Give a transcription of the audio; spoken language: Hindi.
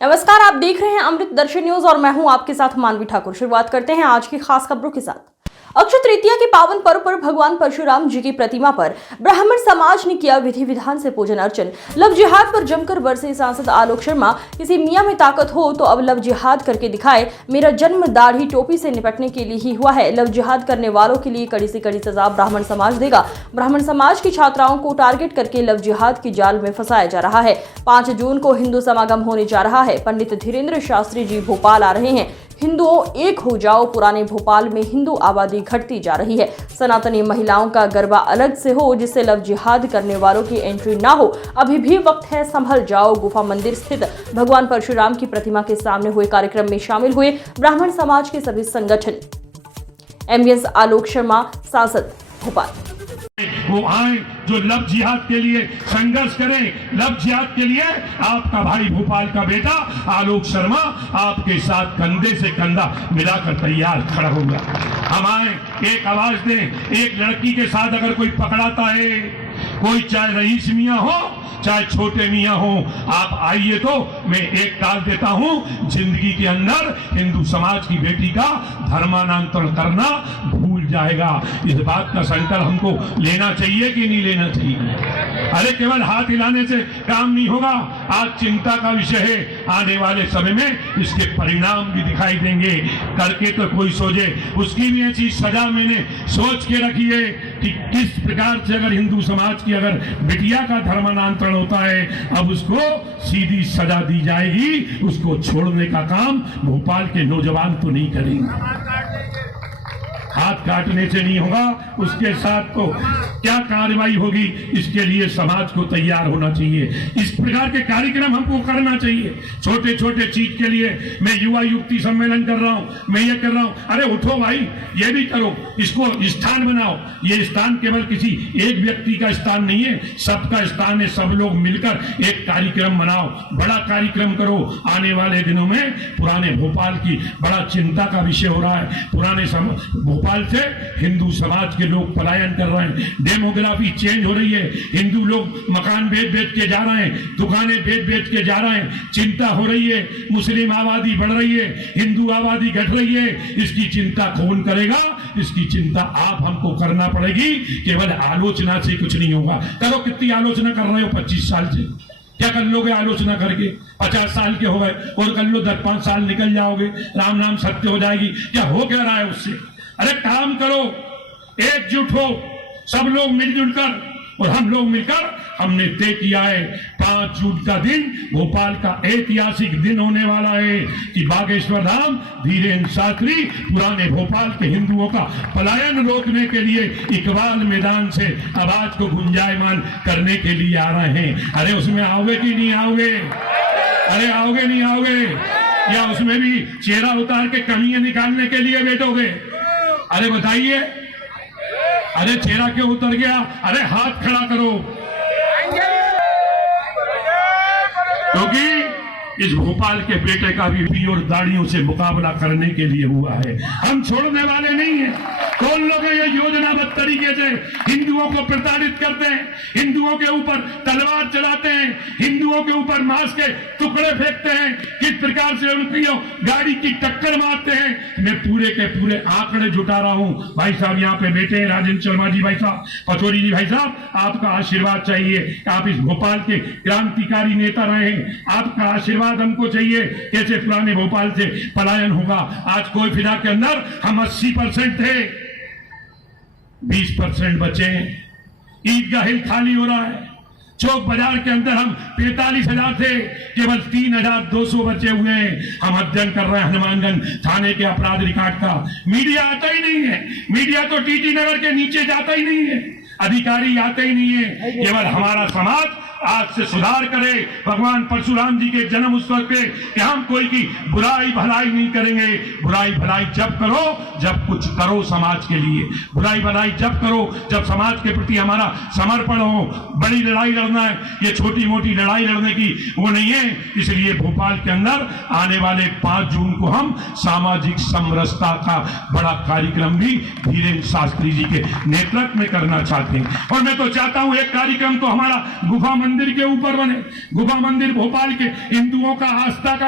नमस्कार, आप देख रहे हैं अमृत दर्शन न्यूज और मैं हूं आपके साथ मानवी ठाकुर। शुरुआत करते हैं आज की खास खबरों के साथ। अक्षय तृतीया के पावन पर्व पर भगवान परशुराम जी की प्रतिमा पर ब्राह्मण समाज ने किया विधि विधान से पूजन अर्चन। लव जिहाद पर जमकर बरसे सांसद आलोक शर्मा। किसी मियां में ताकत हो तो अब लव जिहाद करके दिखाए। मेरा जन्म दाढ़ी टोपी से निपटने के लिए ही हुआ है। लव जिहाद करने वालों के लिए कड़ी से कड़ी सजा ब्राह्मण समाज देगा। ब्राह्मण समाज की छात्राओं को टारगेट करके लव जिहाद की जाल में फंसाया जा रहा है। 5 जून को हिंदू समागम होने जा रहा है। पंडित धीरेन्द्र शास्त्री जी भोपाल आ रहे हैं। हिंदुओं एक हो जाओ। पुराने भोपाल में हिंदू आबादी घटती जा रही है। सनातनी महिलाओं का गरबा अलग से हो, जिससे लव जिहाद करने वालों की एंट्री ना हो। अभी भी वक्त है, संभल जाओ। गुफा मंदिर स्थित भगवान परशुराम की प्रतिमा के सामने हुए कार्यक्रम में शामिल हुए ब्राह्मण समाज के सभी संगठन। एमवीएस आलोक शर्मा, सांसद भोपाल। वो आए जो लव जिहाद के लिए संघर्ष करें। लव जिहाद के लिए आपका भाई भोपाल का बेटा आलोक शर्मा आपके साथ कंधे से कंधा मिलाकर तैयार खड़ा होगा। हम आए, एक आवाज दें। एक लड़की के साथ अगर कोई पकड़ाता है, कोई चाहे रईस मियां हो चाहे छोटे मियां हो, आप आइए तो मैं एक डाल देता हूं। जिंदगी के अंदर हिंदू समाज की बेटी का धर्मांतरण करना भूल जाएगा। इस बात का संकल्प हमको लेना चाहिए कि नहीं लेना चाहिए। अरे केवल हाथ हिलाने से काम नहीं होगा। आज चिंता का विषय है। आने वाले समय में इसके परिणाम भी दिखाई देंगे। करके तो कोई सोचे, उसकी भी ऐसी सजा मैंने सोच के रखी है कि किस प्रकार से अगर हिंदू समाज की अगर बिटिया का धर्मांतरण होता है, अब उसको सीधी सजा दी जाएगी। उसको छोड़ने का काम भोपाल के नौजवान तो नहीं करेंगे। हाथ काटने से नहीं होगा, उसके साथ तो क्या कार्रवाई होगी, इसके लिए समाज को तैयार होना चाहिए। इस प्रकार के कार्यक्रम हमको करना चाहिए। छोटे छोटे चीज के लिए मैं युवा युक्ति सम्मेलन कर रहा हूं, मैं ये कर रहा हूं। अरे उठो भाई, ये भी करो, इसको स्थान बनाओ। ये स्थान केवल किसी एक व्यक्ति का स्थान नहीं है, सबका स्थान है। सब लोग मिलकर एक कार्यक्रम बनाओ, बड़ा कार्यक्रम करो। आने वाले दिनों में पुराने भोपाल की बड़ा चिंता का विषय हो रहा है। पुराने भोपाल से हिंदू समाज के लोग पलायन कर रहे हैं। डेमोग्राफी चेंज हो रही है। हिंदू लोग मकान बेच के जा रहे हैं, दुकानें बेच के जा रहे हैं। चिंता हो रही है। मुस्लिम आबादी बढ़ रही है, हिंदू आबादी घट रही है। इसकी चिंता कौन करेगा? इसकी चिंता आप हमको करना पड़ेगी। केवल आलोचना से कुछ नहीं होगा। करो, कितनी आलोचना कर रहे हो 25 साल से? क्या कर लोगे आलोचना करके? 50 साल के हो गए और कर लो 10-5 साल निकल जाओगे, राम नाम सत्य हो जाएगी। क्या हो क्या रहा है उससे? अरे काम करो, एकजुट हो, सब लोग मिलजुल कर। और हम लोग मिलकर हमने तय किया है 5 जून का दिन भोपाल का ऐतिहासिक दिन होने वाला है कि बागेश्वर धाम धीरेन्द्र शास्त्री पुराने भोपाल के हिंदुओं का पलायन रोकने के लिए इकबाल मैदान से आवाज को गुंजायमान करने के लिए आ रहे हैं। अरे उसमें आओगे कि नहीं आओगे? अरे आओगे नहीं आओगे? या उसमें भी चेहरा उतार के कमियां निकालने के लिए बैठोगे? अरे बताइए। अरे चेहरा क्यों उतर गया? अरे हाथ खड़ा करो, क्योंकि इस भोपाल के बेटे का भी और दाढ़ियों से मुकाबला करने के लिए हुआ है। हम छोड़ने वाले नहीं हैं। कौन लोग ये योजनाबद्ध तरीके से हिंदुओं को प्रताड़ित करते हैं, हिंदुओं के ऊपर तलवार चलाते हैं, हिंदुओं के ऊपर मांस के टुकड़े फेंकते हैं, किस प्रकार से उनकी गाड़ी की टक्कर मारते हैं। मैं पूरे के पूरे आंकड़े जुटा रहा हूं। भाई साहब यहाँ पे बैठे हैं, राजेंद्र शर्मा जी, भाई साहब पचौरी जी, भाई साहब आपका आशीर्वाद चाहिए। आप इस भोपाल के क्रांतिकारी नेता रहे हैं, आपका आशीर्वाद हमको चाहिए। कैसे पुराने भोपाल से पलायन होगा? आज कोई फिदा के अंदर हम 80% थे, 20% बचे। ईदगाह हिल खाली हो रहा है। चौक बाजार के अंदर हम 45,000 थे, केवल 3,200 बचे हुए हैं। हम अध्ययन कर रहे हैं हनुमानगंज थाने के अपराध रिकॉर्ड का। मीडिया आता ही नहीं है। मीडिया तो टीटी नगर के नीचे जाता ही नहीं है, अधिकारी आते ही नहीं है। केवल हमारा समाज आज से सुधार करे। भगवान परशुराम जी के जन्म उत्सव पे कि हम कोई की बुराई भलाई नहीं करेंगे। बुराई भलाई जब करो जब कुछ करो समाज के लिए। बुराई भलाई जब करो जब समाज के प्रति हमारा समर्पण हो। बड़ी लड़ाई लड़ना है, ये छोटी मोटी लड़ाई लड़ने की वो नहीं है। इसलिए भोपाल के अंदर आने वाले 5 जून को हम सामाजिक समरसता का बड़ा कार्यक्रम भी धीरेन्द्र शास्त्री जी के नेतृत्व में करना चाहते हैं। और मैं तो चाहता हूं एक कार्यक्रम तो हमारा गुफा मंदिर के ऊपर बने। गुफा मंदिर भोपाल के हिंदुओं का आस्था का